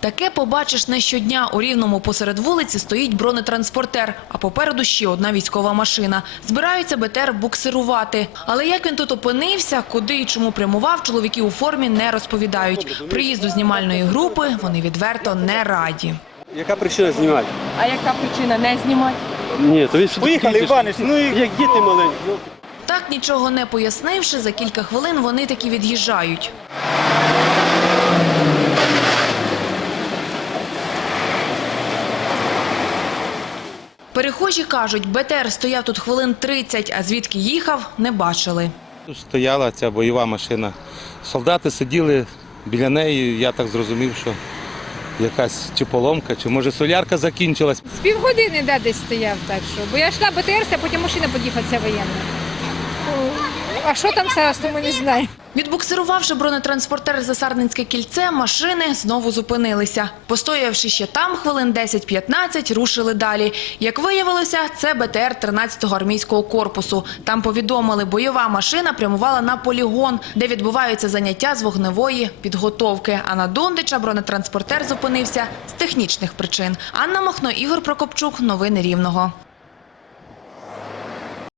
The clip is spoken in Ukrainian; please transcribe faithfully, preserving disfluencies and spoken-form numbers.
Таке побачиш не щодня. У Рівному посеред вулиці стоїть бронетранспортер, а попереду ще одна військова машина. Збираються БТР буксирувати. Але як він тут опинився, куди і чому прямував, чоловіки у формі не розповідають. Приїзду знімальної групи вони відверто не раді. Яка причина знімати? А яка причина не знімати? Ні, то ви ж Поїхали, Іванич, ну і як діти маленькі. Ну. Так, нічого не пояснивши, за кілька хвилин вони таки від'їжджають. Перехожі кажуть, БТР стояв тут хвилин тридцять, а звідки їхав – не бачили. Тут стояла ця бойова машина. Солдати сиділи біля неї, я так зрозумів, що якась чи поломка, чи може солярка закінчилась. З півгодини да, десь стояв, так що. Бо я йшла БТР, а потім машина під'їхала, ця воєнна. А що там зараз, то ми не знаємо. Відбуксирувавши бронетранспортер Засарненське кільце, машини знову зупинилися. Постоявши ще там хвилин десять-п'ятнадцять, рушили далі. Як виявилося, це БТР тринадцятого армійського корпусу. Там повідомили, бойова машина прямувала на полігон, де відбуваються заняття з вогневої підготовки. А на Дундича бронетранспортер зупинився з технічних причин. Анна Махно, Ігор Прокопчук. Новини Рівного.